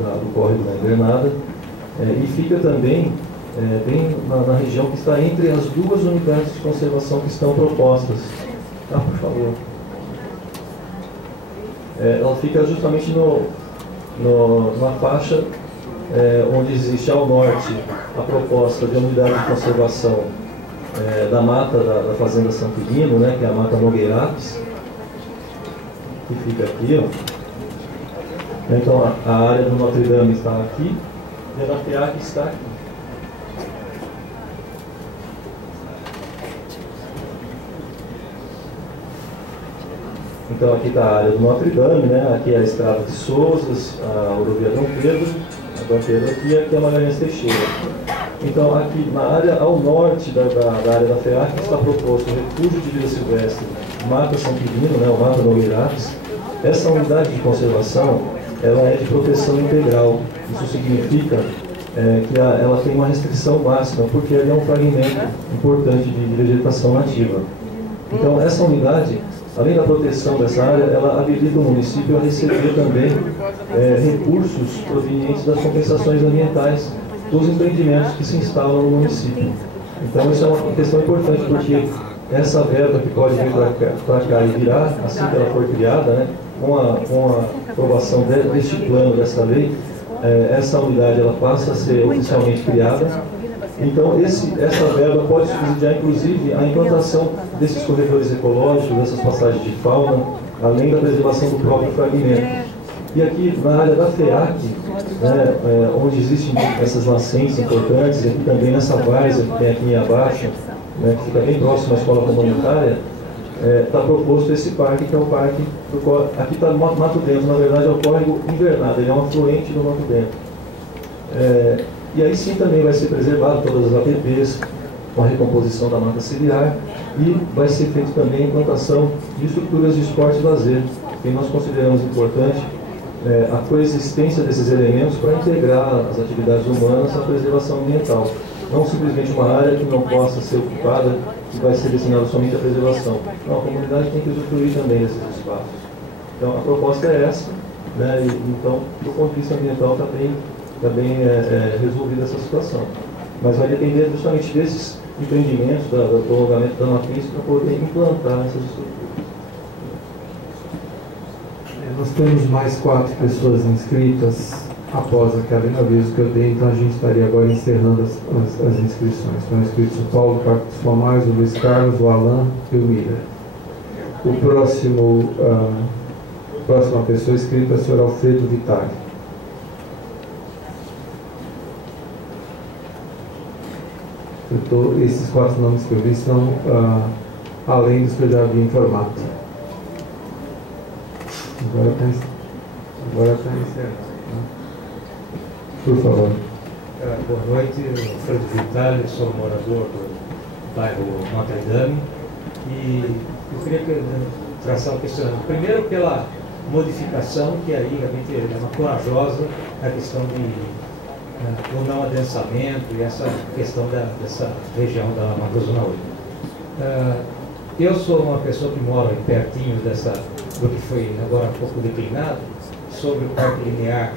do córrego da Invernada, e fica também bem na região que está entre as duas unidades de conservação que estão propostas. Por favor. Ela fica justamente na faixa onde existe ao norte a proposta de unidade de conservação da mata da Fazenda Santo Quirino, né, que é a Mata Nogueirapes, que fica aqui, ó. Então a área do Notre Dame está aqui e a da FEAC está aqui. Então aqui está a área do Notre Dame, né? Aqui é a Estrada de Souzas, a rodovia Dom Pedro, aqui é a Magalhães Teixeira. Então aqui na área ao norte da área da FEAC está proposto o refúgio de vida silvestre Mata São Quirino, né? O Mata Nogueirapes. Essa unidade de conservação ela é de proteção integral. Isso significa que ela tem uma restrição máxima, porque ela é um fragmento importante de vegetação nativa. Então essa unidade, além da proteção dessa área, ela habilita o município a receber também recursos provenientes das compensações ambientais dos empreendimentos que se instalam no município. Então isso é uma questão importante, porque essa verba que pode vir para cá e virar, assim que ela for criada, né, com a aprovação deste plano, dessa lei, essa unidade ela passa a ser oficialmente criada. Então, essa verba pode subsidiar, inclusive, a implantação desses corredores ecológicos, dessas passagens de fauna, além da preservação do próprio fragmento. E aqui, na área da FEAC, né, onde existem essas nascentes importantes, e aqui também nessa várzea que tem aqui abaixo, né, que fica bem próximo à escola comunitária, está proposto esse parque, que é o parque, aqui está Mato Dentro, na verdade é o córrego Invernada, ele é um afluente do Mato Dentro. E aí sim também vai ser preservado todas as APPs, com a recomposição da mata ciliar, e vai ser feita também a implantação de estruturas de esporte e lazer, que nós consideramos importante a coexistência desses elementos para integrar as atividades humanas à preservação ambiental. Não simplesmente uma área que não possa ser ocupada e vai ser destinada somente à preservação. Não, a comunidade tem que usufruir também desses espaços. Então a proposta é essa, né, então do ponto de vista ambiental está bem resolvida essa situação. Mas vai depender justamente desses empreendimentos, do prolongamento da matriz para poder implantar essas estruturas. Nós temos mais 4 pessoas inscritas após aquele aviso que eu dei, então a gente estaria agora encerrando as inscrições. Estão inscritos o Paulo Carlos Fomais, o Luiz Carlos, o Alain e o Miller. Próxima pessoa inscrita é o senhor Alfredo Vitale. Esses 4 nomes que eu vi são além dos que eu já havia informado. Agora está encerrado. Por favor. Boa noite, eu sou Alfredo Vitale, sou morador do bairro Notre Dame e eu queria traçar um questionamento. Primeiro pela modificação, que aí realmente é uma corajosa, a questão de o não adensamento e essa questão dessa região da Macrozona 8. Eu sou uma pessoa que mora pertinho do que foi agora há pouco declinado, sobre o parque linear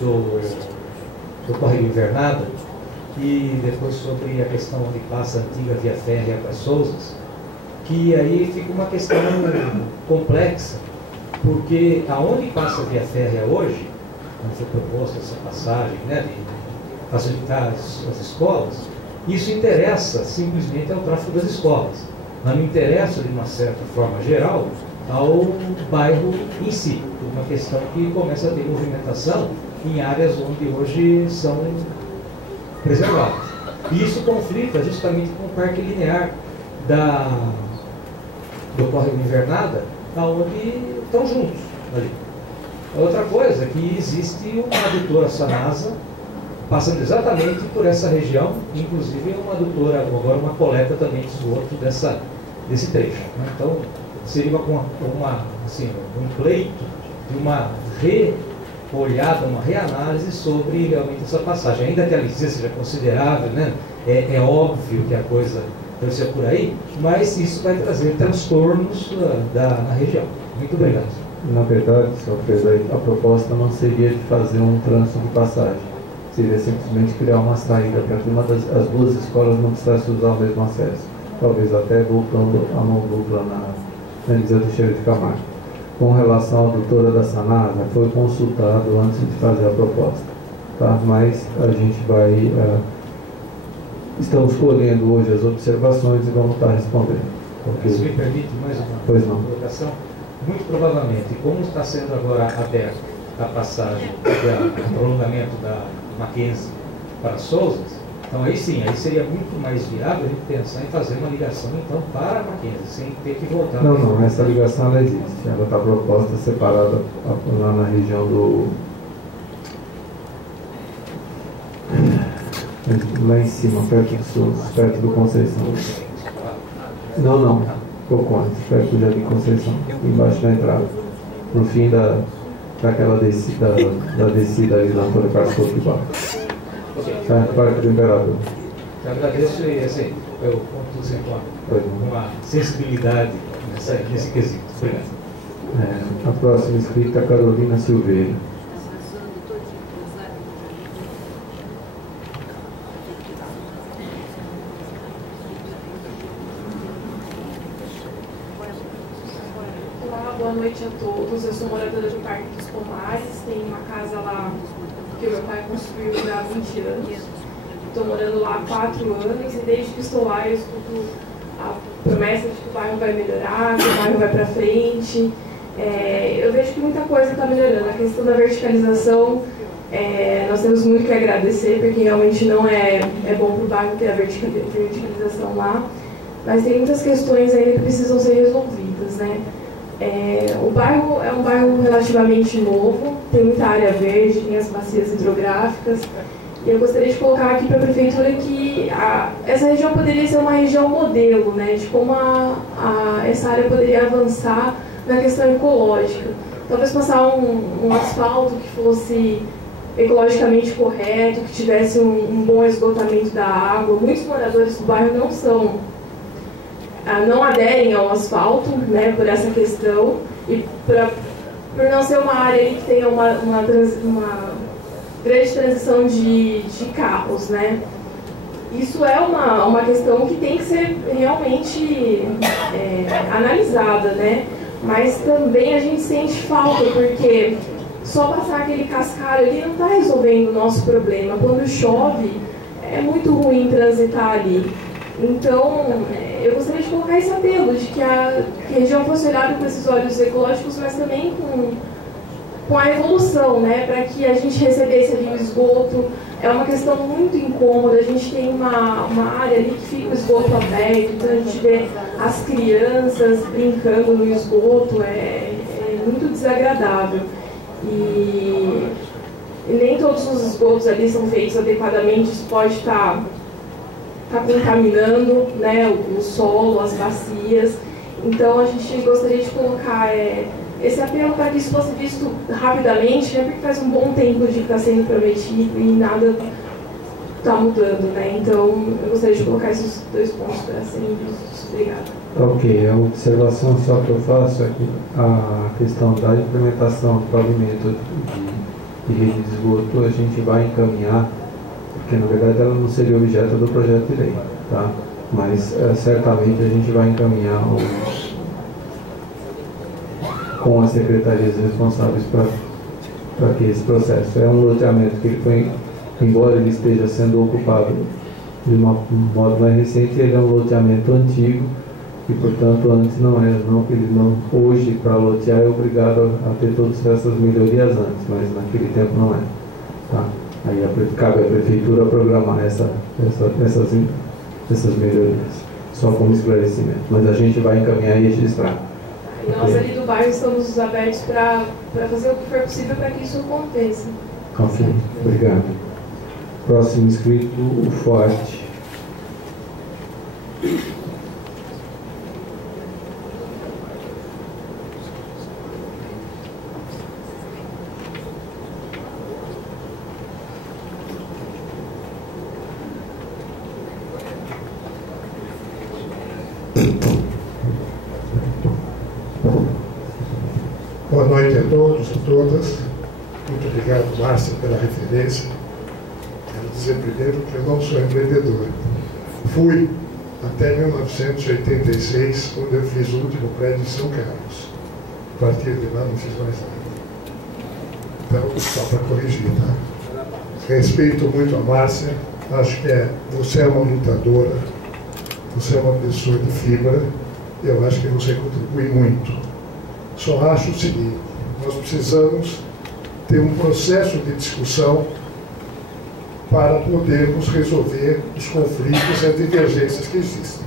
do córrego Invernada, e depois sobre a questão onde passa a antiga via férrea para Souzas, que aí fica uma questão complexa, porque aonde passa a via férrea hoje, onde foi proposta essa passagem, né, de facilitar as escolas, isso interessa simplesmente ao tráfego das escolas, mas não interessa de uma certa forma geral ao bairro em si, uma questão que começa a ter movimentação em áreas onde hoje são preservadas. E isso conflita justamente com o parque linear do córrego Invernada, onde estão juntos ali. Outra coisa é que existe uma adutora Sanasa passando exatamente por essa região, inclusive uma adutora, agora uma coleta também de esgoto desse trecho. Né? Então seria um pleito de uma reolhada, uma reanálise sobre realmente essa passagem. Ainda que a licença seja considerável, né? É óbvio que a coisa deve ser por aí, mas isso vai trazer transtornos na região. Muito obrigado. Na verdade, Sr. Alfredo, a proposta não seria de fazer um trânsito de passagem, seria simplesmente criar uma saída para que as duas escolas não precisassem usar o mesmo acesso, talvez até voltando a mão dupla na Eliseu Teixeira de Camargo. Com relação à doutora da Sanasa, foi consultado antes de fazer a proposta, tá? Mas a gente vai... estamos colhendo hoje as observações e vamos estar respondendo. Okay? Se me permite mais uma colocação, muito provavelmente, como está sendo agora aberta a passagem, o prolongamento da Mackenzie para Souzas, então aí sim, aí seria muito mais viável a gente pensar em fazer uma ligação então para a Mackenzie, sem ter que voltar. Não, essa ligação ela existe, ela está proposta separada lá na região do... lá em cima, perto do sul, perto do Conceição. Não, pouco antes, perto do Jardim Conceição, embaixo da entrada, no fim daquela descida, da descida ali da Antônio Carlos Couto de Barros. Parque do Imperador. Eu agradeço e assim, eu conto sempre uma sensibilidade nesse quesito. Obrigado. A próxima inscrita é a Carolina Silveira. Boa noite a todos. Eu sou moradora do Parque dos Pomares. Tem uma casa lá que o meu pai construiu há 20 anos. Estou morando lá há 4 anos e desde que estou lá eu escuto a promessa de que o bairro vai melhorar, que o bairro vai para frente. Eu vejo que muita coisa está melhorando. A questão da verticalização, nós temos muito que agradecer, porque realmente não é bom para o bairro ter a verticalização lá. Mas tem muitas questões ainda que precisam ser resolvidas, né? O bairro é um bairro relativamente novo, tem muita área verde, tem as bacias hidrográficas, e eu gostaria de colocar aqui para a Prefeitura que essa região poderia ser uma região modelo, né, de como essa área poderia avançar na questão ecológica. Talvez passar um asfalto que fosse ecologicamente correto, que tivesse um bom esgotamento da água. Muitos moradores do bairro não aderem ao asfalto, né, por essa questão, e por não ser uma área que tenha uma grande transição de carros, né. Isso é uma questão que tem que ser realmente analisada, né, mas também a gente sente falta, porque só passar aquele cascalho ali não está resolvendo o nosso problema. Quando chove, é muito ruim transitar ali. Então, eu gostaria de colocar esse apelo, de que a região fosse olhada com esses olhos ecológicos, mas também com a evolução, né, para que a gente recebesse ali o esgoto. É uma questão muito incômoda, a gente tem uma área ali que fica o esgoto aberto, então a gente vê as crianças brincando no esgoto, é muito desagradável. E nem todos os esgotos ali são feitos adequadamente, isso pode estar contaminando, né, o solo, as bacias. Então a gente gostaria de colocar esse apelo para que isso fosse visto rapidamente, né, porque faz um bom tempo de que está sendo prometido e nada está mudando, né? Então eu gostaria de colocar esses 2 pontos para serem vistos. Obrigada. Ok, a observação só que eu faço é que a questão da implementação do pavimento de rede de esgoto a gente vai encaminhar, porque na verdade ela não seria objeto do projeto de lei, tá? Mas certamente a gente vai encaminhar com as secretarias responsáveis para que esse processo. É um loteamento que ele foi, embora ele esteja sendo ocupado de um modo mais recente, ele é um loteamento antigo e, portanto, antes hoje, para lotear, é obrigado a ter todas essas melhorias antes, mas naquele tempo não é. Tá? Aí cabe à Prefeitura programar essas melhorias, só como esclarecimento. Mas a gente vai encaminhar e registrar. E nós ali do bairro estamos abertos para fazer o que for possível para que isso aconteça. Ok, obrigado. Próximo inscrito, o Forte. Boa todas. Muito obrigado, Márcia, pela referência. Quero dizer primeiro que eu não sou empreendedor. Fui até 1986, quando eu fiz o último prédio em São Carlos. A partir de lá não fiz mais nada. Então, só para corrigir, tá? Respeito muito a Márcia. Acho que você é uma lutadora, você é uma pessoa de fibra. Eu acho que você contribui muito. Só acho o seguinte: nós precisamos ter um processo de discussão para podermos resolver os conflitos e as divergências que existem.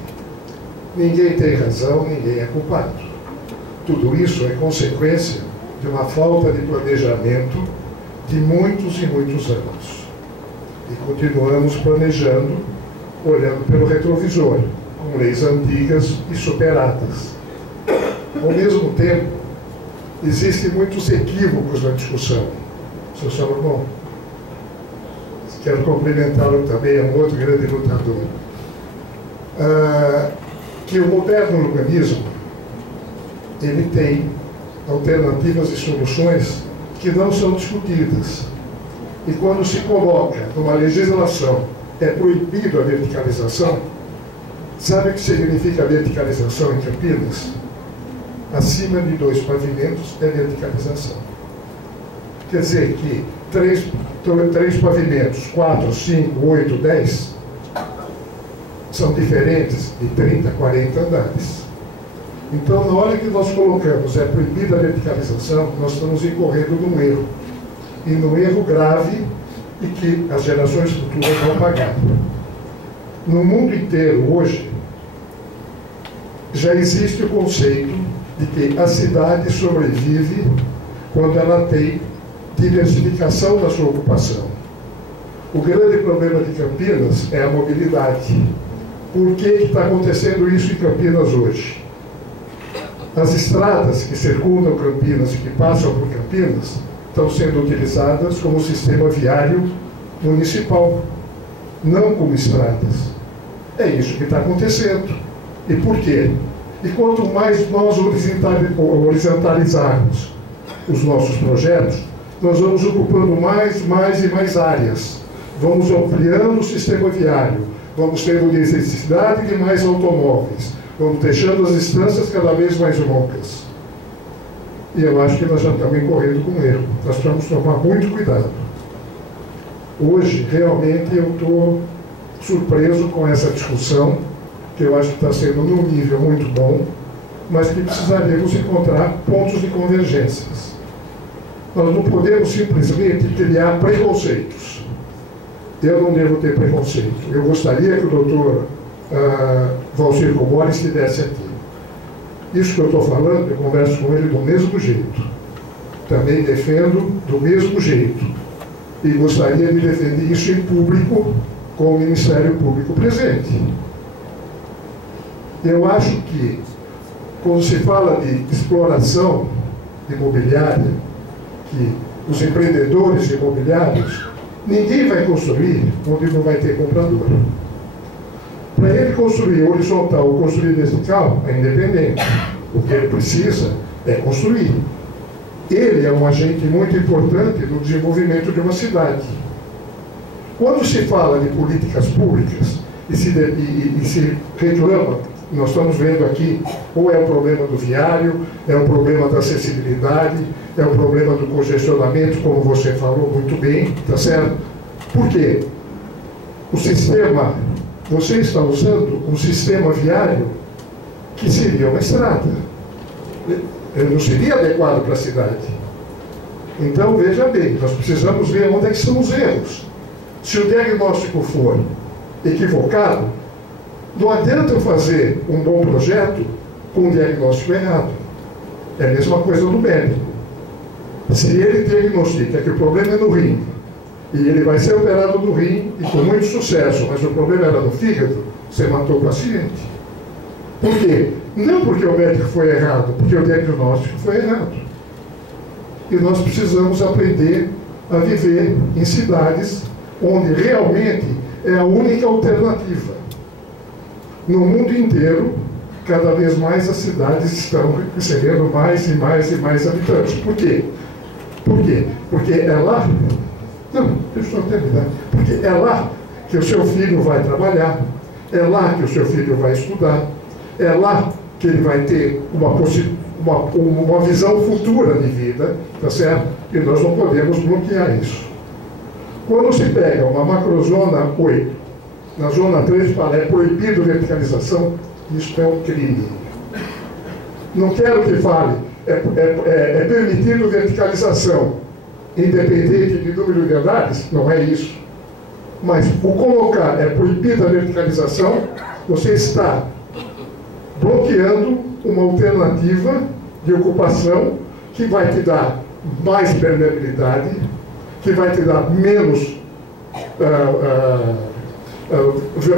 Ninguém tem razão, ninguém é culpado. Tudo isso é consequência de uma falta de planejamento de muitos e muitos anos. E continuamos planejando, olhando pelo retrovisor, com leis antigas e superadas. Ao mesmo tempo, existem muitos equívocos na discussão. Seu Salomão, quero cumprimentá-lo também, é um outro grande lutador. Que o moderno urbanismo, ele tem alternativas e soluções que não são discutidas. E quando se coloca numa legislação, é proibido a verticalização, sabe o que significa verticalização em Campinas? Acima de 2 pavimentos é verticalização. Quer dizer que 3 pavimentos, 4, 5, 8, 10, são diferentes de 30, 40 andares. Então, na hora que nós colocamos é proibida a verticalização, nós estamos incorrendo num erro. E num erro grave e que as gerações futuras vão pagar. No mundo inteiro, hoje, já existe o conceito de que a cidade sobrevive quando ela tem diversificação na sua ocupação. O grande problema de Campinas é a mobilidade. Por que está acontecendo isso em Campinas hoje? As estradas que circundam Campinas e que passam por Campinas estão sendo utilizadas como sistema viário municipal, não como estradas. É isso que está acontecendo. E por quê? E quanto mais nós horizontalizarmos os nossos projetos, nós vamos ocupando mais e mais áreas. Vamos ampliando o sistema viário, vamos tendo necessidade de mais automóveis, vamos deixando as distâncias cada vez mais longas. E eu acho que nós já estamos incorrendo com um erro. Nós precisamos tomar muito cuidado. Hoje, realmente, eu estou surpreso com essa discussão, que eu acho que está sendo num nível muito bom, mas que precisaríamos encontrar pontos de convergências. Nós não podemos simplesmente criar preconceitos. Eu não devo ter preconceito. Eu gostaria que o doutor Valcir Comori estivesse aqui. Isso que eu estou falando, eu converso com ele do mesmo jeito. Também defendo do mesmo jeito. E gostaria de defender isso em público, com o Ministério Público presente. Eu acho que, quando se fala de exploração imobiliária, que os empreendedores imobiliários, ninguém vai construir onde não vai ter comprador. Para ele construir horizontal ou construir vertical, é independente. O que ele precisa é construir. Ele é um agente muito importante no desenvolvimento de uma cidade. Quando se fala de políticas públicas e se reclama, nós estamos vendo aqui, ou é o problema do viário, é o problema da acessibilidade, é o problema do congestionamento, como você falou muito bem, tá certo? Por quê? O sistema, você está usando um sistema viário que seria uma estrada. Ele não seria adequado para a cidade. Então, veja bem, nós precisamos ver onde é que são os erros. Se o diagnóstico for equivocado, não adianta eu fazer um bom projeto com um diagnóstico errado. É a mesma coisa do médico. Se ele diagnostica que o problema é no rim, e ele vai ser operado do rim, e com muito sucesso, mas o problema era no fígado, você matou o paciente. Por quê? Não porque o médico foi errado, porque o diagnóstico foi errado. E nós precisamos aprender a viver em cidades onde realmente é a única alternativa. No mundo inteiro, cada vez mais as cidades estão recebendo mais e mais habitantes. Por quê? Por quê? Porque é lá... Não, deixa eu terminar. Porque é lá que o seu filho vai trabalhar, é lá que o seu filho vai estudar, é lá que ele vai ter uma visão futura de vida, tá certo? E nós não podemos bloquear isso. Quando se pega uma macrozona 8, na zona 3 fala é proibido verticalização, isso é um crime. Não quero que fale, é permitido verticalização, independente de número de andares, não é isso. Mas o colocar é proibida a verticalização, você está bloqueando uma alternativa de ocupação que vai te dar mais permeabilidade, que vai te dar menos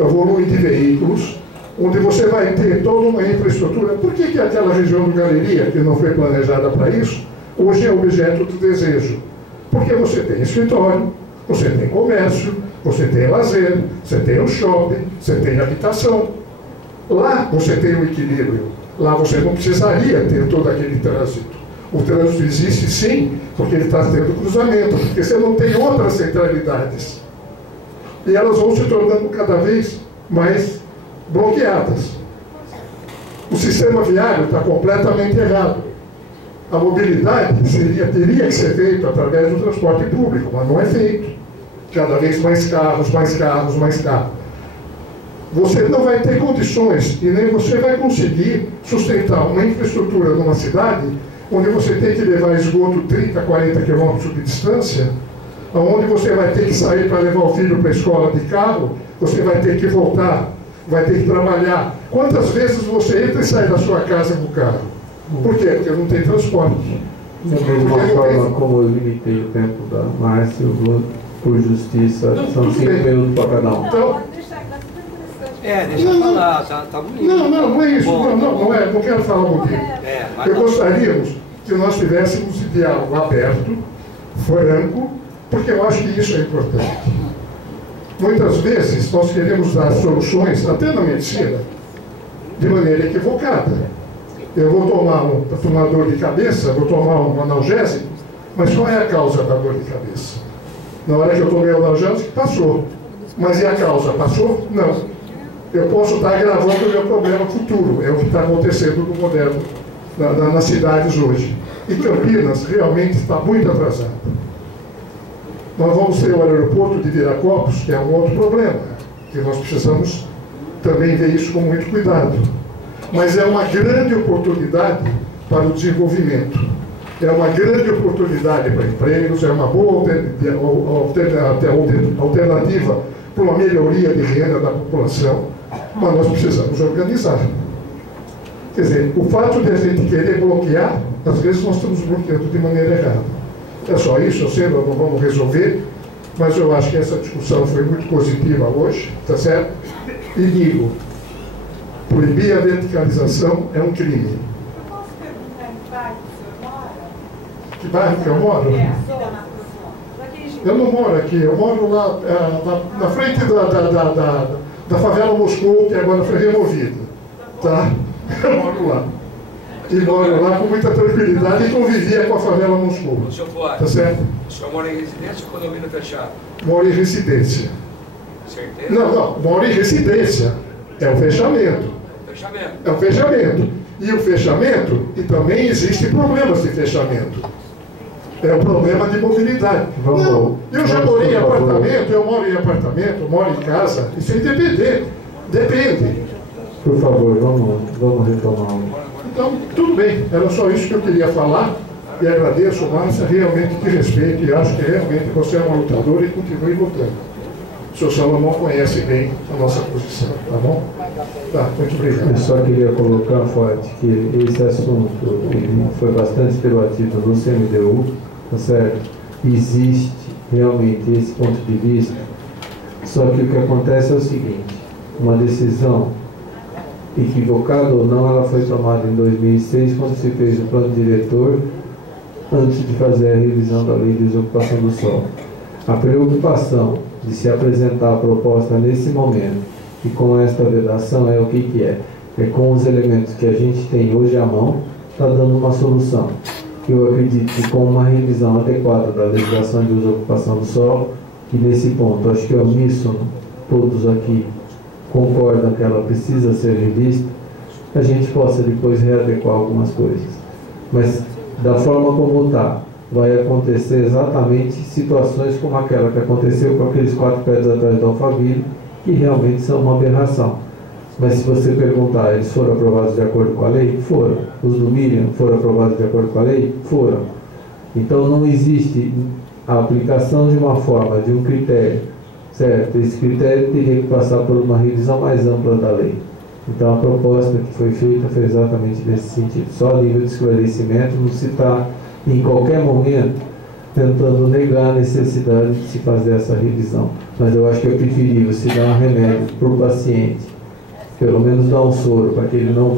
volume de veículos, onde você vai ter toda uma infraestrutura. Por que aquela região do Galeria, que não foi planejada para isso, hoje é objeto do desejo? Porque você tem escritório, você tem comércio, você tem lazer, você tem um shopping, você tem habitação. Lá você tem um equilíbrio. Lá você não precisaria ter todo aquele trânsito. O trânsito existe sim, porque ele está tendo cruzamento, porque você não tem outras centralidades. E elas vão se tornando cada vez mais bloqueadas. O sistema viário está completamente errado. A mobilidade teria que ser feita através do transporte público, mas não é feito. Cada vez mais carros, mais carros, mais carros. Você não vai ter condições e nem você vai conseguir sustentar uma infraestrutura numa cidade onde você tem que levar esgoto 30, 40 quilômetros de distância, onde você vai ter que sair para levar o filho para a escola de carro, você vai ter que voltar, vai ter que trabalhar. Quantas vezes você entra e sai da sua casa com o carro? Por quê? Porque não tem transporte. Da mesma forma como eu limitei o tempo da Márcia, por justiça, são 5 minutos para cada um. Então, deixa eu falar, tá bonito. não é isso, não quero falar bonito. Eu gostaríamos que nós tivéssemos esse diálogo aberto, franco, porque eu acho que isso é importante. Muitas vezes nós queremos dar soluções, até na medicina, de maneira equivocada. Eu vou tomar uma dor de cabeça, vou tomar um analgésico, mas qual é a causa da dor de cabeça? Na hora que eu tomei o analgésico, passou. Mas e a causa? Passou? Não. Eu posso estar agravando o meu problema futuro. É o que está acontecendo no moderno, nas cidades hoje. E Campinas realmente está muito atrasada. Nós vamos ter o aeroporto de Viracopos, que é um outro problema, que nós precisamos também ver isso com muito cuidado. Mas é uma grande oportunidade para o desenvolvimento. É uma grande oportunidade para empregos, é uma boa alternativa para uma melhoria de renda da população, mas nós precisamos organizar. Quer dizer, o fato de a gente querer bloquear, às vezes nós estamos bloqueando de maneira errada. É só isso, eu sei, nós não vamos resolver, mas eu acho que essa discussão foi muito positiva hoje, tá certo? E digo, proibir a verticalização é um crime. Que bairro que eu moro? Eu não moro aqui, eu moro lá na frente da favela Moscou, que agora foi removida. Tá? Eu moro lá. E moro lá com muita tranquilidade e convivia com a favela Moscou. Tá certo? O senhor mora em residência ou condomínio fechado? Moro em residência. Certeza? Não, moro em residência. É o fechamento. Fechamento. É o fechamento. E o fechamento, e também existem problemas de fechamento. É um problema de mobilidade. Não, eu já morei em apartamento, eu moro em apartamento, moro em casa. Isso é independente. Depende. Por favor, vamos retomar. Então, tudo bem. Era só isso que eu queria falar. E agradeço, Márcia, realmente te respeito e acho que realmente você é uma lutadora e continue lutando. O senhor Salomão conhece bem a nossa posição, tá bom? Tá, muito obrigado. Eu só queria colocar, Forte, que esse assunto ele foi bastante debatido no CMDU, tá certo? Existe realmente esse ponto de vista, só que o que acontece é o seguinte, uma decisão, equivocada ou não, ela foi tomada em 2006, quando se fez o plano diretor, antes de fazer a revisão da lei de desocupação do solo. A preocupação de se apresentar a proposta nesse momento e com esta vedação é o que é? É com os elementos que a gente tem hoje à mão, está dando uma solução. eu acredito que com uma revisão adequada da legislação de uso e ocupação do solo, que nesse ponto, acho que é uníssono, todos aqui concordam que ela precisa ser revista, a gente possa depois readequar algumas coisas. Mas, da forma como está, vai acontecer exatamente situações como aquela que aconteceu com aqueles 4 prédios atrás do Alphaville, que realmente são uma aberração. Mas se você perguntar, eles foram aprovados de acordo com a lei? Foram. Os do Miriam foram aprovados de acordo com a lei? Foram. Então não existe a aplicação de uma forma, de um critério, certo? Esse critério teria que passar por uma revisão mais ampla da lei. Então a proposta que foi feita foi exatamente nesse sentido. Só a nível de esclarecimento, não se está em qualquer momento tentando negar a necessidade de se fazer essa revisão. Mas eu acho que é preferível se dar um remédio para o paciente, pelo menos dar um soro, para que ele não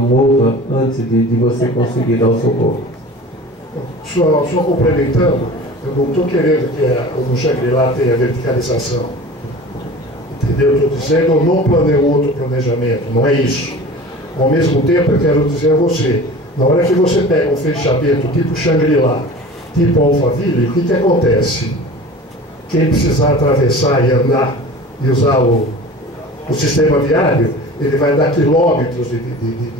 morra antes de você conseguir dar o socorro. Só complementando, eu não estou querendo que o Shangri-La tenha verticalização. Entendeu? Estou dizendo, eu não planeio outro planejamento, não é isso. Ao mesmo tempo, eu quero dizer a você, na hora que você pega um fechamento tipo Shangri-La, tipo Alphaville, o que acontece? Quem precisar atravessar e andar e usar o sistema viário, ele vai dar quilômetros de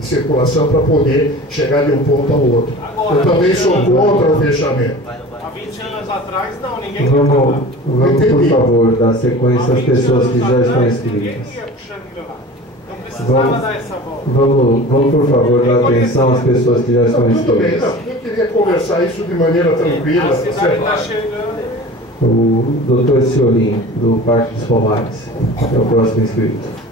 circulação para poder chegar de um ponto ao outro. Eu também sou contra o fechamento. Há 20 anos atrás, não, ninguém Vamos, por favor, dar sequência às pessoas que já estão inscritas. Ninguém ia pro Shangri-La. Não precisava dar essa volta. Vamos, por favor, dar atenção às pessoas que já estão Tudo bem, inscritas. não, eu queria conversar isso de maneira tranquila. A cidade está chegando. O Dr. Ciolim, do Parque dos Pomares, é o próximo inscrito.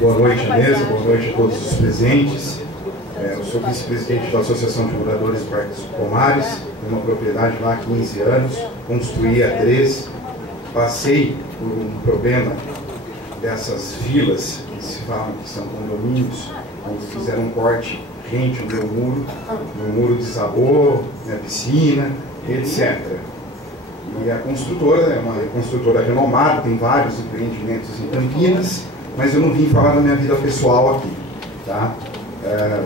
Boa noite, mesa, boa noite a todos os presentes. Eu sou vice-presidente da Associação de Moradores do Parque dos Pomares, tenho uma propriedade lá há 15 anos, construí há 13, passei por um problema dessas vilas, que se falam que são condomínios, onde fizeram um corte rente no meu muro desabou, minha piscina, etc. E a construtora é uma construtora renomada, tem vários empreendimentos em Campinas, mas eu não vim falar da minha vida pessoal aqui, tá?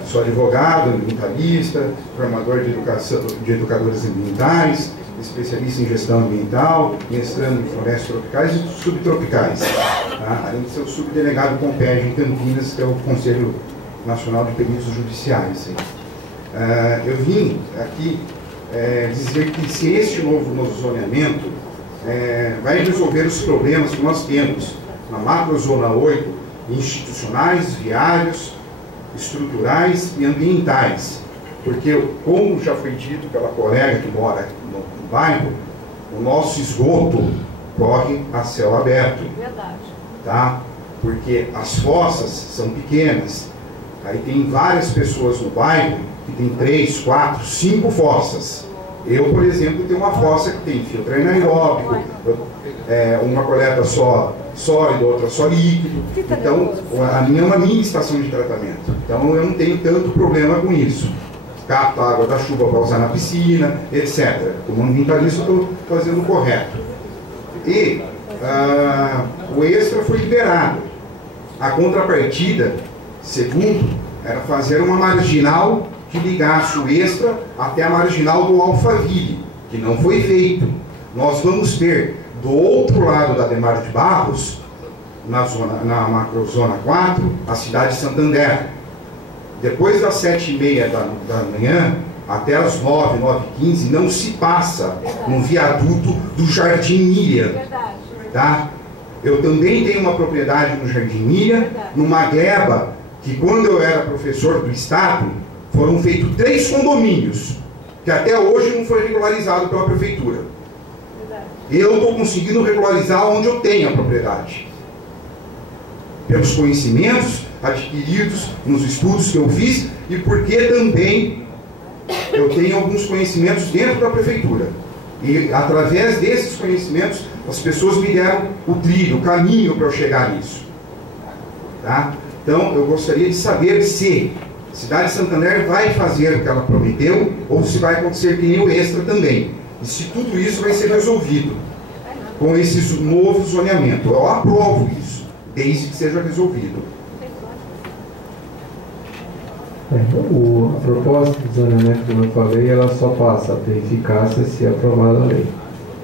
Sou advogado, ambientalista, formador de educadores ambientais, especialista em gestão ambiental, mestrando em florestas tropicais e subtropicais, tá? Além de ser o subdelegado Comped em Campinas, que é o Conselho Nacional de Peritos Judiciais. Eu vim aqui dizer que se este novo zoneamento vai resolver os problemas que nós temos na macrozona 8, institucionais, viários, estruturais e ambientais. Porque, como já foi dito pela colega que mora no bairro, o nosso esgoto corre a céu aberto. Verdade. Tá? Porque as fossas são pequenas. Aí tem várias pessoas no bairro que tem 3, 4, 5 fossas. Eu, por exemplo, tenho uma fossa que tem filtro anaeróbico, uma coleta só sólido, outra só líquido. Então, a minha é uma mini estação de tratamento. Então, eu não tenho tanto problema com isso. Capto a água da chuva para usar na piscina, etc. Como ambientalista, eu estou fazendo o correto. E o extra foi liberado. A contrapartida, segundo, era fazer uma marginal que ligasse o extra até a marginal do Alphaville, que não foi feito. Nós vamos ter do outro lado da Ademar de Barros, na macrozona 4, a cidade de Santander. Depois das 7h30 da manhã, até as 9, 9h15, não se passa no viaduto do Jardim Miriam. Tá? Eu também tenho uma propriedade no Jardim Miriam, numa gleba, que quando eu era professor do Estado, foram feitos 3 condomínios, que até hoje não foi regularizado pela prefeitura. Eu estou conseguindo regularizar onde eu tenho a propriedade. Pelos conhecimentos adquiridos nos estudos que eu fiz e porque também eu tenho alguns conhecimentos dentro da prefeitura. E através desses conhecimentos, as pessoas me deram o trilho, o caminho para eu chegar nisso. Tá? Então, eu gostaria de saber se a cidade de Santander vai fazer o que ela prometeu ou se vai acontecer que nem o extra também. e se tudo isso vai ser resolvido com esse novo zoneamento. Eu aprovo isso, desde que seja resolvido. A proposta de zoneamento, como eu falei, ela só passa a ter eficácia se aprovada a lei.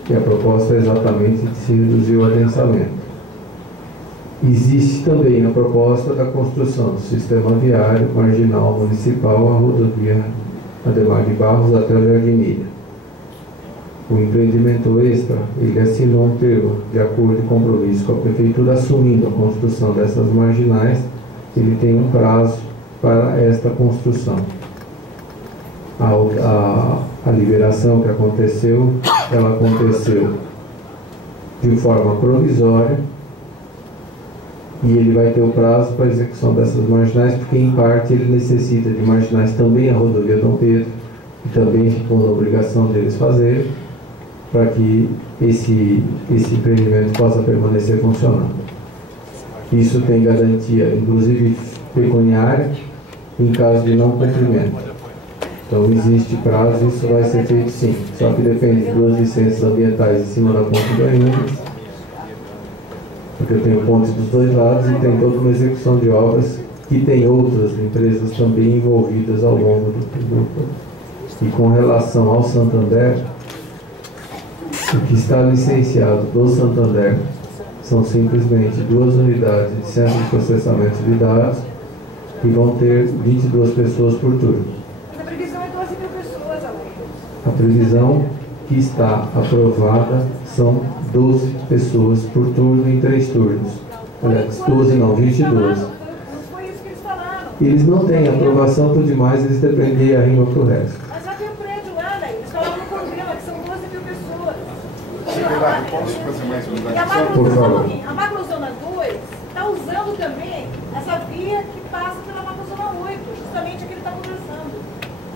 E a proposta é exatamente de se reduzir o adensamento. Existe também a proposta da construção do sistema viário marginal municipal à rodovia Ademar de Barros até o Jardim Ilha. O empreendimento extra, ele assinou um termo de acordo e compromisso com a prefeitura assumindo a construção dessas marginais. Ele tem um prazo para esta construção. A liberação que aconteceu, ela aconteceu de forma provisória, e ele vai ter o prazo para a execução dessas marginais, porque em parte ele necessita de marginais também a rodovia Dom Pedro, e também ficou na obrigação deles fazerem, para que esse empreendimento possa permanecer funcionando. Isso tem garantia, inclusive pecuniária, em caso de não cumprimento. Então existe prazo, isso vai ser feito sim, só que depende de 2 licenças ambientais em cima da ponte do Ainda, porque eu tenho pontes dos dois lados e tem toda uma execução de obras que tem outras empresas também envolvidas ao longo do período. E com relação ao Santander, o que está licenciado do Santander são simplesmente 2 unidades de centro de processamento de dados e vão ter 22 pessoas por turno. Mas a previsão é 12 mil pessoas, Alex. A previsão que está aprovada são 12 pessoas por turno em 3 turnos. Aliás, 12 não, 22. Não foi isso que eles falaram. Eles não têm aprovação por demais, eles dependem a rima para o resto. Mas já tem o prédio lá, né? Eles falaram no programa que são 12 mil pessoas. Secretário, posso fazer mais uma E a questão? a macrozona 2 está usando também essa via que passa pela macrozona 8, justamente o que ele está conversando.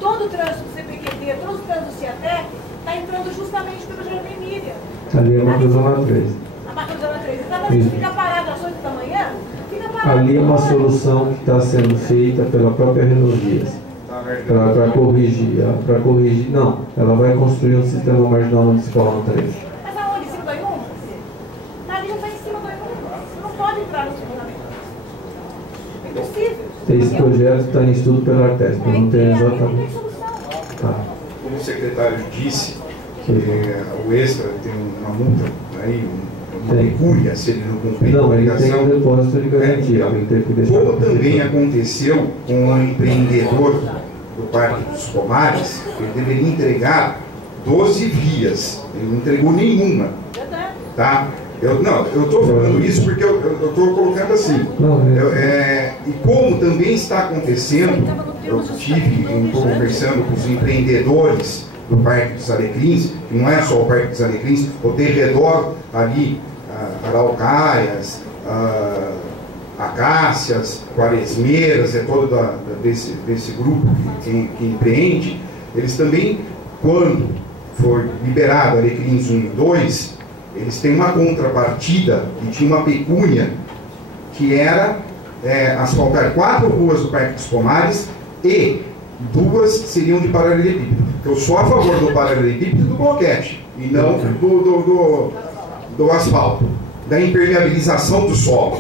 Todo o trânsito do CPQD, todo o trânsito do CIATEC está entrando justamente pelo Jardim Miriam. Ali é a macrozona 3. A macrozona 3, exatamente, fica parada às 8 da manhã, fica parada. Ali é uma solução que está sendo feita pela própria Renovias. Para corrigir, não, ela vai construir um sistema marginal municipal no trecho. Mas aonde? Em cima do Ayum? Ali não está em cima do Ayum. Você não pode entrar no fundamento. É impossível. Esse projeto está em estudo pela Artesp, não tem Não tem exatamente. solução. Tá. Como o secretário disse, o extra tem uma multa, aí, uma pecúnia se ele não cumprir a Não, ele tem obrigação. um depósito de garantia, ele teve que deixar. Como também aconteceu com o empreendedor do Parque dos Pomares, ele deveria entregar 12 vias, ele não entregou nenhuma. Tá? Eu estou falando isso porque eu estou colocando assim. E como também está acontecendo, eu estou conversando com os empreendedores do Parque dos Alecrins, que não é só o Parque dos Alecrins, o derredor ali, araucárias, acácias, quaresmeiras, é todo desse grupo que empreende. Eles também, quando for liberado Alecrins 1 e 2, eles têm uma contrapartida e tinha uma pecúnia que era asfaltar 4 ruas do Parque dos Pomares e 2 seriam de paralelepípedo. Eu sou a favor do paralelepípedo e do bloquete, e não do asfalto, da impermeabilização do solo.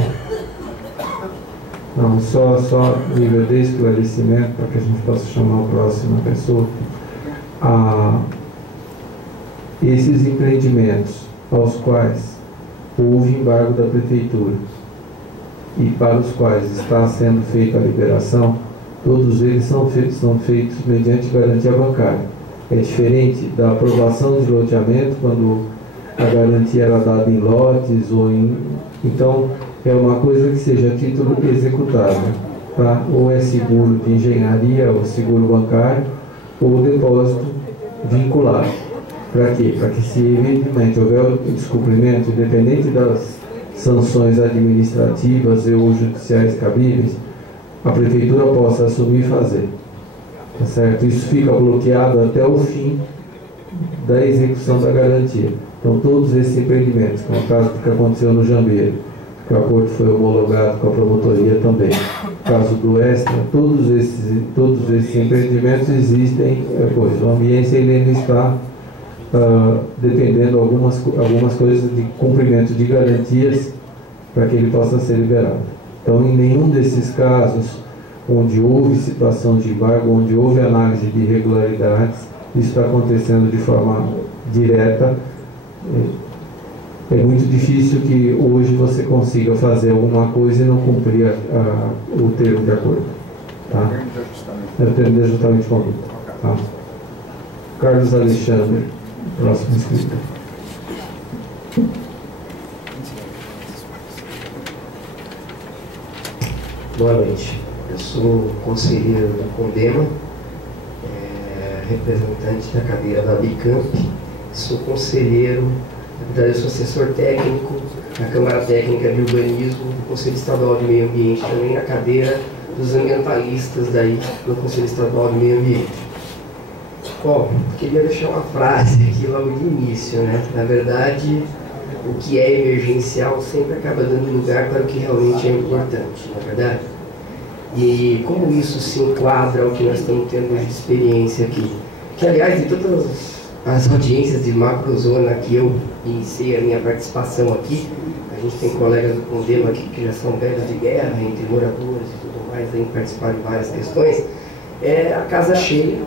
Não, só nível de esclarecimento, para que a gente possa chamar a próxima pessoa. Esses empreendimentos aos quais houve embargo da prefeitura e para os quais está sendo feita a liberação, todos eles são feitos mediante garantia bancária. É diferente da aprovação de loteamento, quando a garantia era dada em lotes ou em... Então, é uma coisa que seja a título executável, tá? Ou é seguro de engenharia, ou seguro bancário, ou depósito vinculado. Para quê? Para que, se evidentemente houver descumprimento, independente das sanções administrativas ou judiciais cabíveis, a prefeitura possa assumir e fazer. Tá certo? Isso fica bloqueado até o fim da execução da garantia. Então, todos esses empreendimentos, como o caso que aconteceu no Jambeiro, que o acordo foi homologado com a promotoria também, no caso do Extra, todos esses empreendimentos existem, pois a ambiência ele ainda está dependendo algumas coisas de cumprimento de garantias para que ele possa ser liberado. Então, em nenhum desses casos onde houve situação de embargo, onde houve análise de irregularidades, isso está acontecendo de forma direta. É muito difícil que hoje você consiga fazer alguma coisa e não cumprir o termo de acordo. Tá? É o termo de ajustamento de conduta. Tá? Carlos Alexandre, próximo inscrito. Boa noite. Eu sou conselheiro da Condema, representante da cadeira da Bicamp. Sou conselheiro, na verdade eu sou assessor técnico na Câmara Técnica de Urbanismo do Conselho Estadual de Meio Ambiente, também na cadeira dos ambientalistas daí no Conselho Estadual de Meio Ambiente. Bom, queria deixar uma frase aqui logo de início, né? Na verdade, o que é emergencial sempre acaba dando lugar para o que realmente é importante, não é verdade? E como isso se enquadra ao que nós estamos tendo de experiência aqui? Que, aliás, de todas as audiências de macrozona que eu iniciei a minha participação aqui, a gente tem colegas do Condema aqui que já são velhos de guerra, entre moradores e tudo mais, aí participaram de várias questões, é a casa cheia,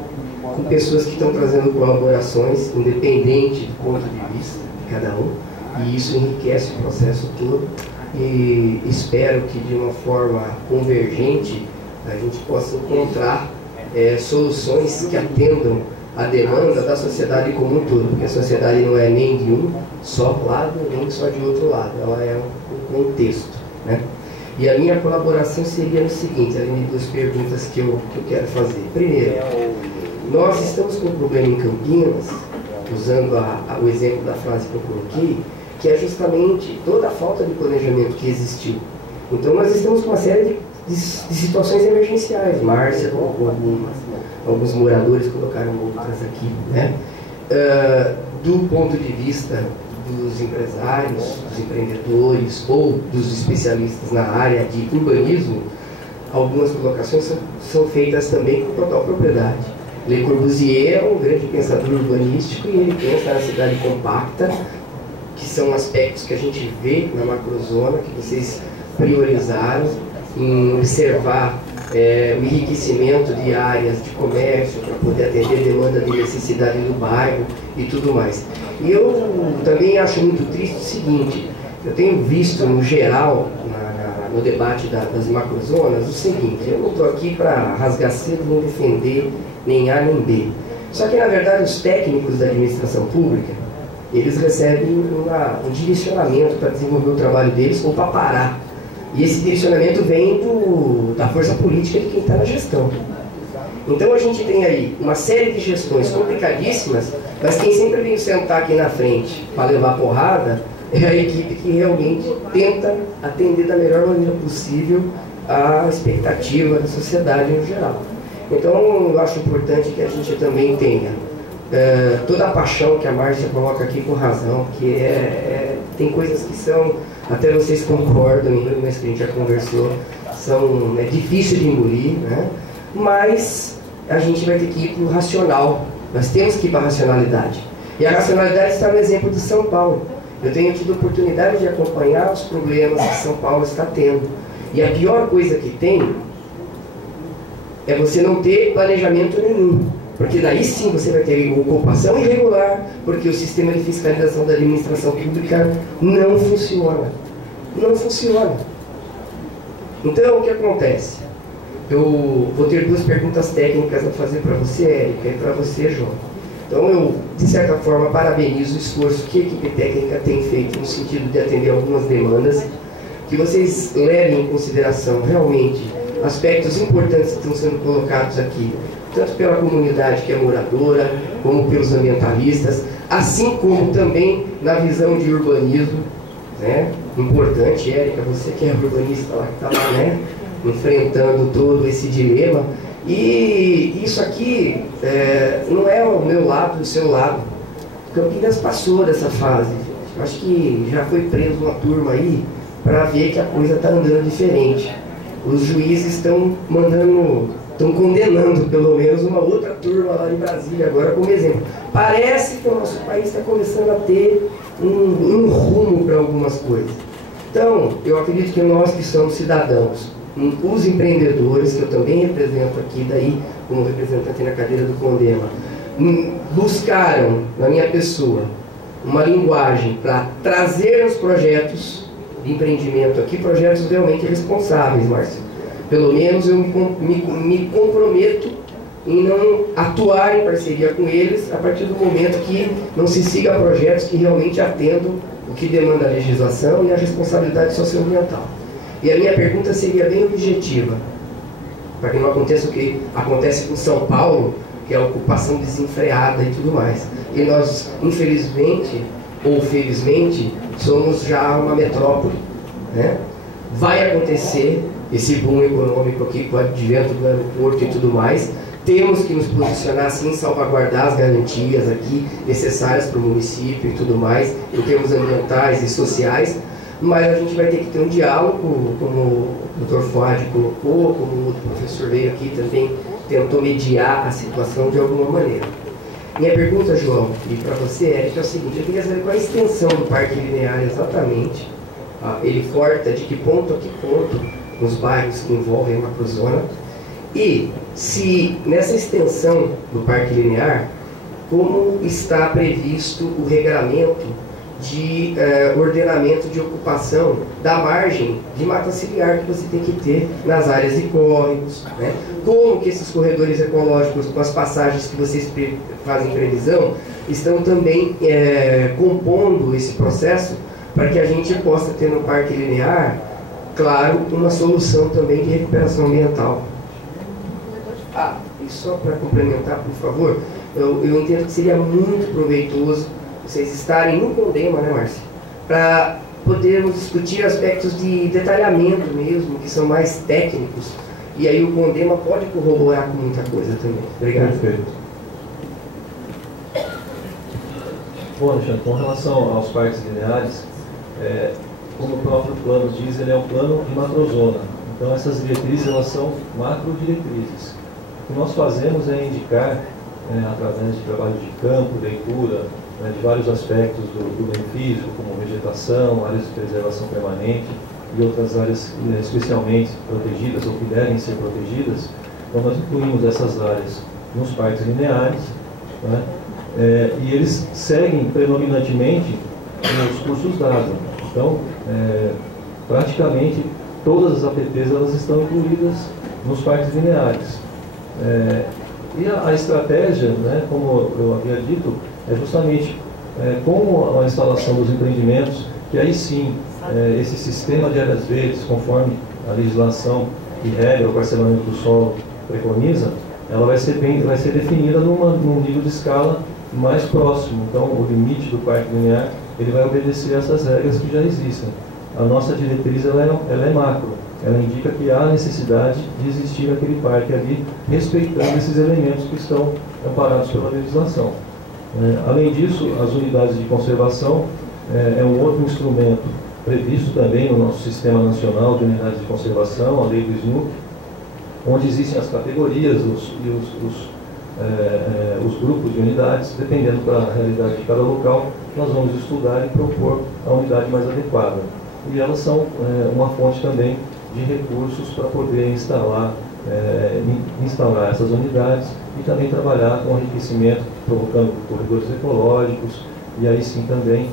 com pessoas que estão trazendo colaborações, independente do ponto de vista de cada um, e isso enriquece o processo todo, e espero que de uma forma convergente a gente possa encontrar soluções que atendam a demanda da sociedade como um todo, porque a sociedade não é nem de um só lado, nem só de outro lado, ela é um contexto, né? E a minha colaboração seria no seguinte, além de duas perguntas que eu quero fazer. Primeiro, nós estamos com um problema em Campinas, usando o exemplo da frase que eu coloquei, que é justamente toda a falta de planejamento que existiu. Então nós estamos com uma série de situações emergenciais. Márcia colocou alguns moradores colocaram outras aqui, né? Do ponto de vista dos empresários, dos empreendedores ou dos especialistas na área de urbanismo, algumas colocações são feitas também com total propriedade. Le Corbusier é um grande pensador urbanístico e ele pensa na cidade compacta, que são aspectos que a gente vê na macrozona, que vocês priorizaram em observar o enriquecimento de áreas de comércio para poder atender demanda de necessidade do bairro e tudo mais. E eu também acho muito triste o seguinte, eu tenho visto no geral, no debate das macrozonas, o seguinte, eu não estou aqui para rasgar cedo, nem defender nem A nem B. Só que na verdade os técnicos da administração pública, eles recebem um direcionamento para desenvolver o trabalho deles ou para parar. E esse direcionamento vem da força política de quem está na gestão. Então a gente tem aí uma série de gestões complicadíssimas, mas quem sempre vem sentar aqui na frente para levar porrada é a equipe que realmente tenta atender da melhor maneira possível a expectativa da sociedade no geral. Então eu acho importante que a gente também tenha toda a paixão que a Márcia coloca aqui com razão, que tem coisas que são, até vocês concordam, mas que a gente já conversou, é difícil de engolir, né? Mas a gente vai ter que ir para o racional, nós temos que ir para a racionalidade. E a racionalidade está no exemplo de São Paulo. Eu tenho tido a oportunidade de acompanhar os problemas que São Paulo está tendo. E a pior coisa que tem é você não ter planejamento nenhum. Porque daí sim você vai ter ocupação irregular, porque o sistema de fiscalização da administração pública não funciona. Não funciona. Então, o que acontece? Eu vou ter duas perguntas técnicas a fazer para você, Érica, e para você, João. Então, eu, de certa forma, parabenizo o esforço que a equipe técnica tem feito no sentido de atender algumas demandas, que vocês levem em consideração realmente aspectos importantes que estão sendo colocados aqui, tanto pela comunidade que é moradora, como pelos ambientalistas, assim como também na visão de urbanismo, né? Importante, Érica, você que é urbanista lá, que está lá, né? Enfrentando todo esse dilema. E isso aqui não é o meu lado, o seu lado. Campinas passou dessa fase. Eu acho que já foi preso uma turma aí para ver que a coisa está andando diferente. Os juízes estão mandando estão condenando pelo menos uma outra turma lá em Brasília, agora como exemplo. Parece que o nosso país está começando a ter um rumo para algumas coisas. Então, eu acredito que nós que somos cidadãos, os empreendedores, que eu também represento aqui, daí como representante na cadeira do Condema, buscaram, na minha pessoa, uma linguagem para trazer os projetos de empreendimento aqui, projetos realmente responsáveis, Márcio. Pelo menos eu me comprometo em não atuar em parceria com eles a partir do momento que não se siga projetos que realmente atendam o que demanda a legislação e a responsabilidade socioambiental. E a minha pergunta seria bem objetiva, para que não aconteça o que acontece com São Paulo, que é a ocupação desenfreada e tudo mais. E nós, infelizmente, ou felizmente, somos já uma metrópole, né? Vai acontecer esse boom econômico aqui com o advento do aeroporto e tudo mais. Temos que nos posicionar assim, salvaguardar as garantias aqui necessárias para o município e tudo mais, em termos ambientais e sociais, mas a gente vai ter que ter um diálogo, como o Dr. Fuad colocou, como o outro professor veio aqui também, tentou mediar a situação de alguma maneira. Minha pergunta, João, e para você, Eric, é o seguinte: eu queria saber qual a extensão do Parque Linear exatamente, ele corta de que ponto a que ponto nos bairros que envolvem a macrozona, e se nessa extensão do Parque Linear, como está previsto o regramento de ordenamento de ocupação da margem de mata ciliar que você tem que ter nas áreas de córregos, né? Como que esses corredores ecológicos, com as passagens que vocês fazem previsão, estão também compondo esse processo para que a gente possa ter no Parque Linear, claro, uma solução também de recuperação ambiental. E só para complementar, por favor, eu entendo que seria muito proveitoso vocês estarem no Condema, né, Márcia? Para podermos discutir aspectos de detalhamento mesmo, que são mais técnicos. E aí o Condema pode corroborar com muita coisa também. Obrigado. Perfeito. Bom, Alexandre, com relação aos parques lineares, como o próprio plano diz, ele é um plano de macrozona. Então essas diretrizes, elas são macro-diretrizes. O que nós fazemos é indicar, através de trabalho de campo, leitura, de vários aspectos do benefício, como vegetação, áreas de preservação permanente e outras áreas especialmente protegidas ou que devem ser protegidas. Então nós incluímos essas áreas nos parques lineares, né? E eles seguem predominantemente os cursos d'água. Então, praticamente todas as APPs elas estão incluídas nos parques lineares. E a estratégia, né, como eu havia dito, é justamente com a instalação dos empreendimentos, que aí sim, esse sistema de áreas verdes, conforme a legislação que regra o parcelamento do solo preconiza, ela vai ser definida num nível de escala mais próximo. Então, o limite do parque linear, ele vai obedecer a essas regras que já existem. A nossa diretriz, ela é macro. Ela indica que há necessidade de existir aquele parque ali, respeitando esses elementos que estão amparados pela legislação. Além disso, as unidades de conservação é um outro instrumento previsto também no nosso Sistema Nacional de Unidades de Conservação, a lei do SNUC, onde existem as categorias os grupos de unidades, dependendo da realidade de cada local, nós vamos estudar e propor a unidade mais adequada. E elas são uma fonte também de recursos para poder instalar essas unidades e também trabalhar com enriquecimento, provocando corredores ecológicos e aí sim também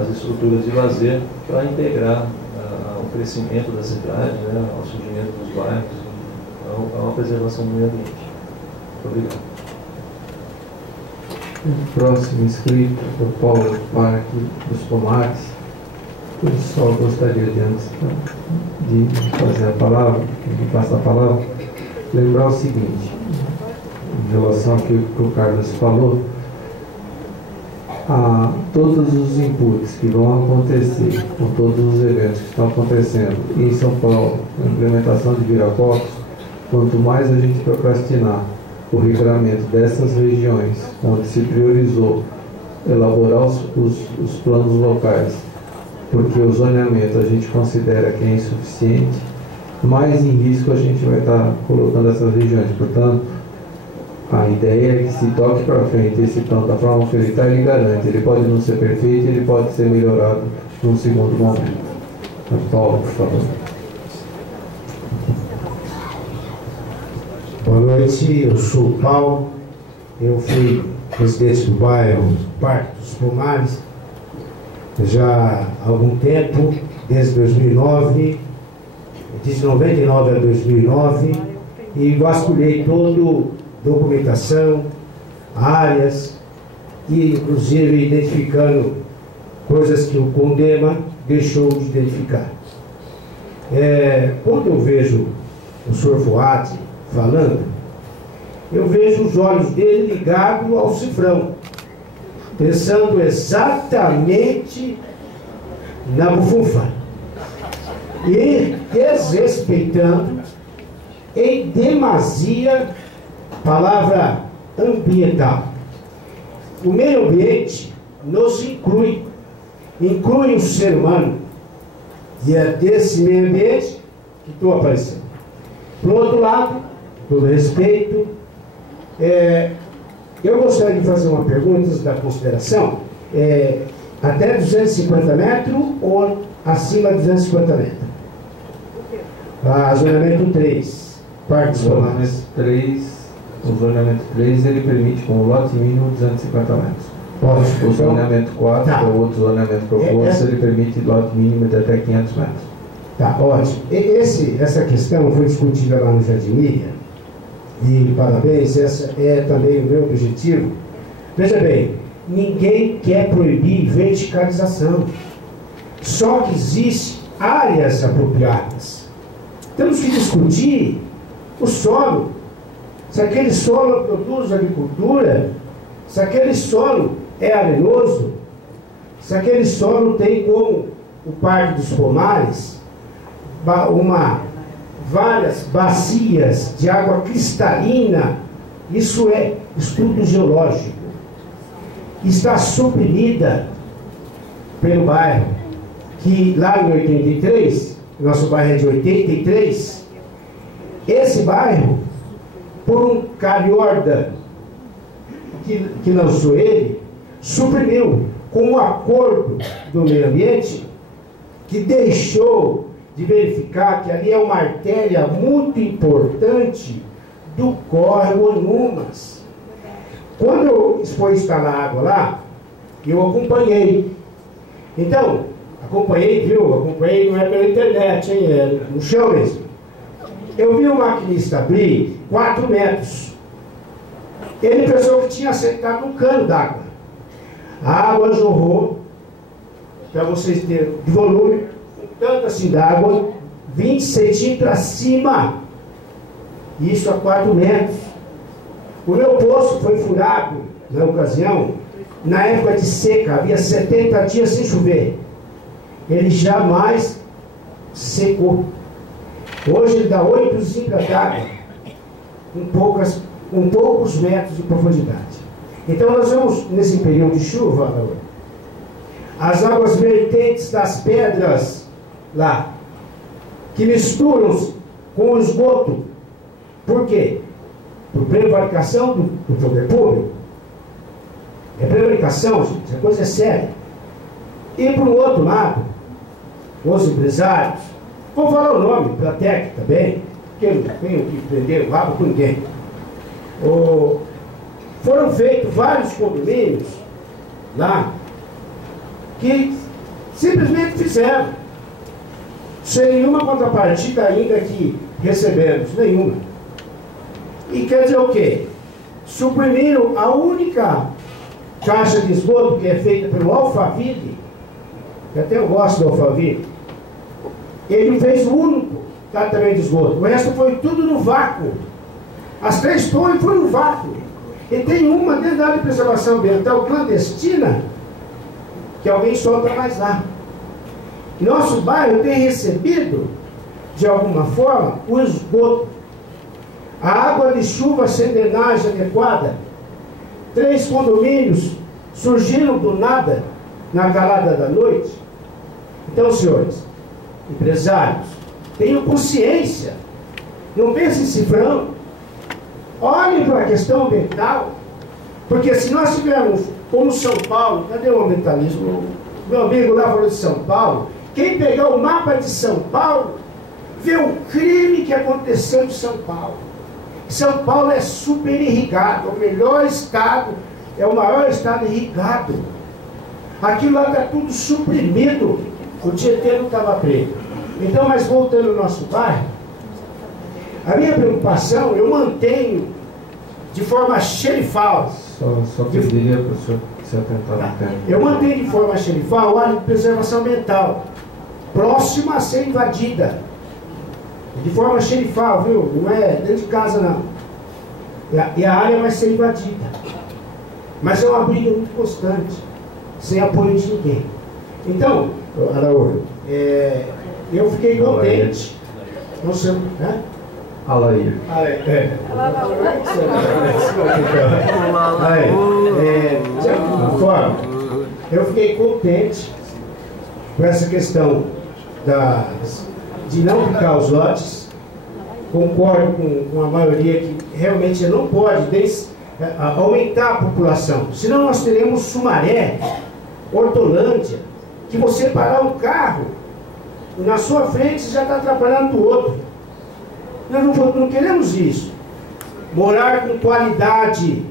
as estruturas de lazer para integrar o crescimento da cidade, né, ao surgimento dos bairros, a uma preservação do meio ambiente. Muito obrigado. O próximo inscrito, o Paulo Parque dos Pomares. Eu só gostaria de, antes de fazer a palavra, de passar a palavra, lembrar o seguinte, em relação ao que o Carlos falou, a todos os inputs que vão acontecer, com todos os eventos que estão acontecendo em São Paulo, a implementação de Viracopos, quanto mais a gente procrastinar o regramento dessas regiões, onde se priorizou elaborar os planos locais, porque o zoneamento a gente considera que é insuficiente, mais em risco a gente vai estar colocando essas regiões. Portanto, a ideia é que se toque para frente esse plano da forma que ele está, ele garante. Ele pode não ser perfeito, ele pode ser melhorado num segundo momento. Paulo, por favor. Boa noite, eu sou o Paulo, eu fui presidente do bairro Parque dos Pomares já há algum tempo, desde 2009, de 99 a 2009, e vasculhei toda documentação, áreas, e inclusive identificando coisas que o Condema deixou de identificar. Quando eu vejo o senhor Fuad falando, eu vejo os olhos dele ligados ao cifrão, pensando exatamente na bufunfa e desrespeitando em demasia a palavra ambiental. O meio ambiente nos inclui o ser humano, e é desse meio ambiente que estou aparecendo. Por outro lado, todo respeito, eu gostaria de fazer uma pergunta da consideração. Até 250 metros ou acima de 250 metros? Zonamento 3, Parque dos Pomares. O zonamento 3 ele permite com o lote mínimo 250 metros. Ótimo. O zonamento 4, tá, que é o outro zonamento proposto, ele permite lote mínimo de até 500 metros. Tá, ótimo. Essa questão foi discutida lá no Jardim Miriam, e parabéns, essa é também o meu objetivo. Veja bem, ninguém quer proibir verticalização, só que existem áreas apropriadas. Temos que discutir o solo, se aquele solo produz agricultura, se aquele solo é arenoso, se aquele solo tem como o Parque dos Pomares várias bacias de água cristalina. Isso é estudo geológico. Está suprimida pelo bairro, que lá em 83, nosso bairro é de 83, esse bairro, por um carioca que lançou ele, suprimiu com um acordo do meio ambiente que deixou de verificar que ali é uma artéria muito importante do córrego Numas. Quando foi instalar água lá, eu acompanhei. Então, acompanhei, não é pela internet, hein? É no chão mesmo. Eu vi o maquinista abrir 4 metros. Ele pensou que tinha acertado um cano d'água. A água jorrou, para vocês terem de volume, um tanto assim d'água, 20 centímetros para cima. Isso a 4 metros. O meu poço foi furado, na ocasião, na época de seca, havia 70 dias sem chover. Ele jamais secou. Hoje ele dá 8 zimbras d'água, com poucos metros de profundidade. Então nós vamos, nesse período de chuva, as águas vertentes das pedras lá, que misturam com o esgoto. Por quê? Por prevaricação do poder público. É prevaricação, gente, essa coisa é séria. E por outro lado, os empresários, vou falar o nome, Pratec também, porque eu não tenho que prender o rabo com ninguém. Foram feitos vários condomínios lá que simplesmente fizeram, sem nenhuma contrapartida ainda que recebemos, nenhuma. E quer dizer o quê? Suprimiram a única caixa de esgoto que é feita pelo Alphaville, que até eu gosto do Alphaville. Ele fez o único tratamento de esgoto, o resto foi tudo no vácuo. As 3 torres foram no vácuo. E tem uma dentro da área de preservação ambiental clandestina, que alguém solta mais lá. Nosso bairro tem recebido, de alguma forma, o esgoto. A água de chuva sem drenagem adequada. 3 condomínios surgiram do nada, na calada da noite. Então, senhores, empresários, Tenham consciência. Não pensem em cifrão. Olhem para a questão ambiental. Porque se nós tivermos, como São Paulo, cadê o ambientalismo? Meu amigo lá falou de São Paulo. Quem pegar o mapa de São Paulo, vê o crime que aconteceu em São Paulo. São Paulo é super irrigado, o melhor estado, é o maior estado irrigado. Aquilo lá está tudo suprimido. O Tietê não estava preto. Então, mas voltando ao nosso bairro, a minha preocupação, eu mantenho de forma xerifal. Só pediria para o senhor se atentar no tempo. Eu mantenho de forma xerifal a área de preservação ambiental, próxima a ser invadida. De forma xerifal, viu? Não é dentro de casa, não. E a área vai ser invadida. Mas é uma briga muito constante, sem apoio de ninguém. Então, Araújo, eu fiquei contente. Não sei, né? Alair. De alguma forma, eu fiquei contente com essa questão de não ficar os lotes. Concordo com a maioria que realmente não pode aumentar a população. Senão nós teremos Sumaré, Hortolândia, que você parar um carro, na sua frente já está atrapalhando o outro. Nós não queremos isso. Morar com qualidade.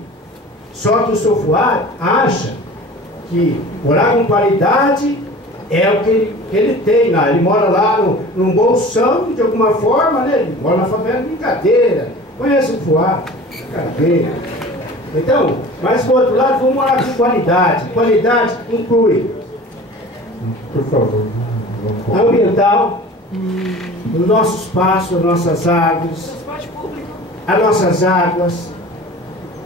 Só que o seu Fuad acha que morar com qualidade é o que ele tem lá. Ele mora lá num bolsão, de alguma forma, né? Ele mora na favela de brincadeira. Conhece o Fuad? Brincadeira. Então, mas por outro lado, vamos morar com qualidade. Qualidade inclui, por favor, ambiental, o nosso espaço, as nossas árvores, as nossas águas.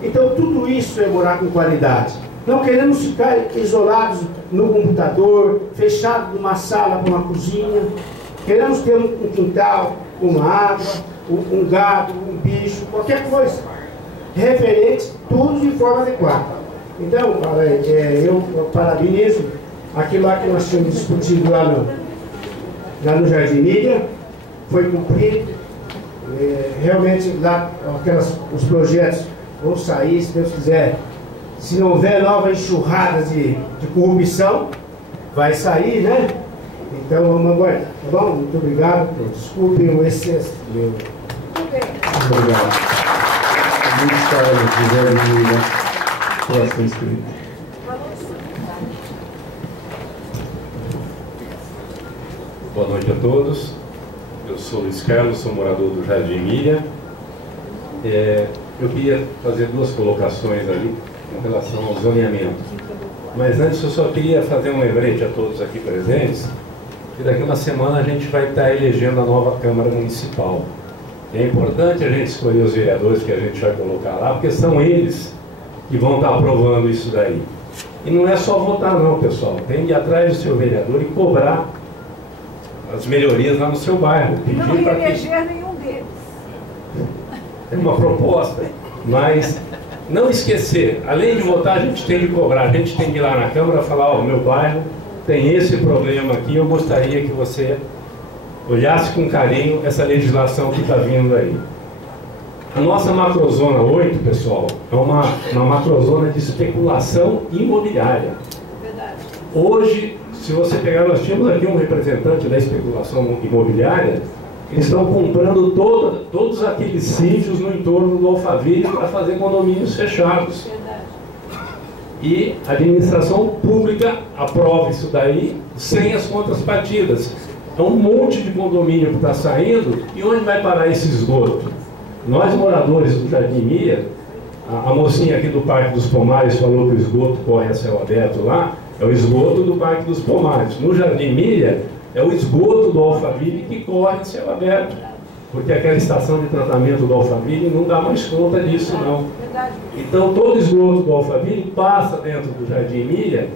Então tudo isso é morar com qualidade. Não queremos ficar isolados no computador, fechados numa sala com uma cozinha. Queremos ter um quintal, uma água, um gado, um bicho, qualquer coisa referente, tudo de forma adequada. Então, eu parabenizo aquilo lá que nós tínhamos discutido lá no Jardim Mídia, foi cumprido. Realmente lá os projetos vão sair, se Deus quiser. Se não houver nova enxurrada de corrupção, vai sair, né? Então vamos aguardar, tá bom? Muito obrigado. Desculpem o excesso. Muito obrigado. Luiz Carlos de Jardim Mídia, próximo inscrito. Boa noite a todos. Eu sou Luiz Carlos, sou morador do Jardim Mídia. Eu queria fazer duas colocações ali com relação ao zoneamento. Mas antes eu só queria fazer um lembrete a todos aqui presentes que daqui a uma semana a gente vai estar elegendo a nova Câmara Municipal. É importante a gente escolher os vereadores que a gente vai colocar lá, porque são eles que vão estar aprovando isso daí. E não é só votar não, pessoal. Tem que ir atrás do seu vereador e cobrar as melhorias lá no seu bairro. Não reeleger nenhum deles. É uma proposta, mas não esquecer, além de votar, a gente tem que cobrar, a gente tem que ir lá na Câmara e falar, ó, meu bairro tem esse problema aqui, eu gostaria que você olhasse com carinho essa legislação que está vindo aí. A nossa macrozona 8, pessoal, é uma macrozona de especulação imobiliária. Verdade. Hoje, se você pegar, nós tínhamos aqui um representante da especulação imobiliária, eles estão comprando todos aqueles sítios no entorno do Alphaville para fazer condomínios fechados. Verdade. E a administração pública aprova isso daí sem as contrapartidas. É um monte de condomínio que está saindo, e onde vai parar esse esgoto? Nós, moradores do Jardim Mídia, a mocinha aqui do Parque dos Pomares falou que o esgoto corre a céu aberto lá, é o esgoto do Parque dos Pomares. No Jardim Mídia, é o esgoto do Alphaville que corre a céu aberto, porque aquela estação de tratamento do Alphaville não dá mais conta disso, não. Então, todo esgoto do Alphaville passa dentro do Jardim Mídia,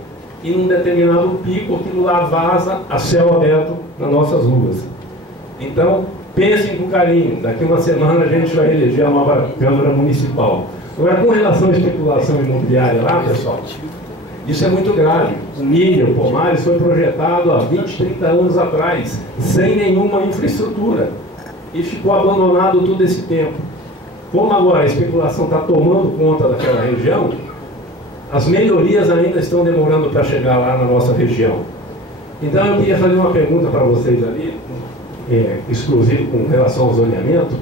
e num determinado pico aquilo lá vaza a céu aberto nas nossas ruas. Então, pensem com carinho, daqui uma semana a gente vai eleger a nova Câmara Municipal. Agora, com relação à especulação imobiliária lá, pessoal, Isso é muito grave. O Milha, o Pomares, foi projetado há 20, 30 anos atrás, sem nenhuma infraestrutura. E ficou abandonado todo esse tempo. Como agora a especulação está tomando conta daquela região, as melhorias ainda estão demorando para chegar lá na nossa região. Então eu queria fazer uma pergunta para vocês ali, exclusivo com relação ao zoneamento.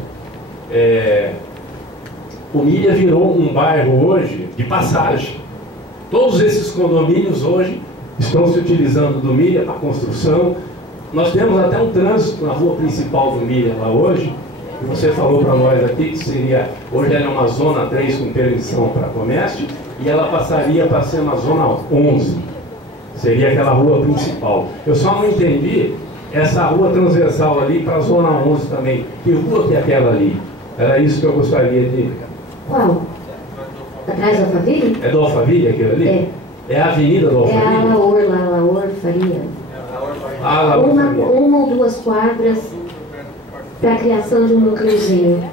O Milha virou um bairro hoje de passagem. Todos esses condomínios hoje estão se utilizando do Milha para construção. Nós temos até um trânsito na rua principal do Milha lá hoje. Você falou para nós aqui que seria, hoje ela é uma zona 3 com permissão para comércio e ela passaria para ser uma zona 11. Seria aquela rua principal. Eu só não entendi essa rua transversal ali para a zona 11 também. Que rua que é aquela ali? Era isso que eu gostaria de... Qual? Atrás da Alphaville? É do Alphaville aquilo ali? É. É a avenida do Alphaville? É a Laor Faria. Uma ou duas quadras para a criação de um núcleozinho.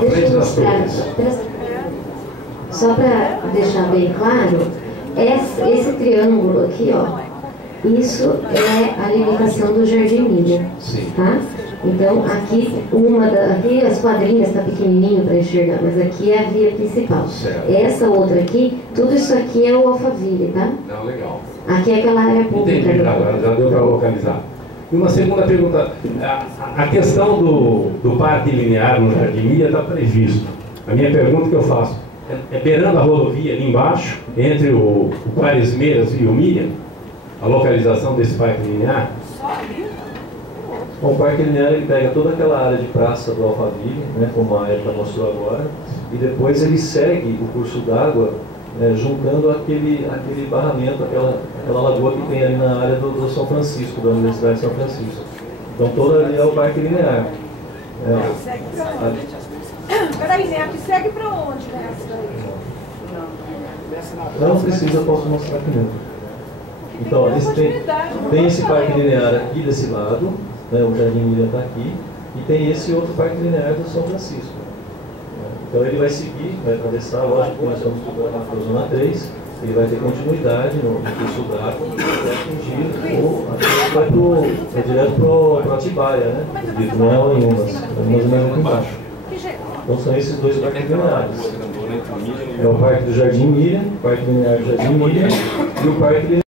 Deixa eu mostrar. Só para deixar bem claro, esse triângulo aqui, ó, isso é a limitação do Jardim Milha, tá? Então, aqui, aqui as quadrinhas está pequenininho para enxergar, mas aqui é a via principal. Certo. Essa outra aqui, tudo isso aqui é o Alphaville, tá? Não, legal. Aqui é aquela área pública. Entendi, já deu para localizar. E uma segunda pergunta, a questão do parque linear no Jardim Milha está previsto. A minha pergunta que eu faço, é beirando a rodovia ali embaixo, entre o Quaresmeiras e o Milha, a localização desse parque linear? Bom, o parque linear ele pega toda aquela área de praça do Alphaville, né, como a Érica mostrou agora, e depois ele segue o curso d'água, juntando aquele barramento, aquela lagoa que tem ali na área do São Francisco, da Universidade de São Francisco. Então toda ali é o parque linear. Segue para onde? Peraí, Neto, segue para onde? Não precisa, eu posso mostrar aqui mesmo. Então, tem esse parque linear aqui desse lado, né, o Jardim Milha está aqui, e tem esse outro parque linear do São Francisco. Então ele vai seguir, vai atravessar, lógico que nós estamos estudando na zona 3, ele vai ter continuidade no curso d'água, vai atingir, ou vai direto para Atibaia, né? Não é o Inhumas, é mais aqui embaixo. Então são esses dois parques lineares. É o parque do Jardim Milha, o parque linear do Jardim Milha e o parque linear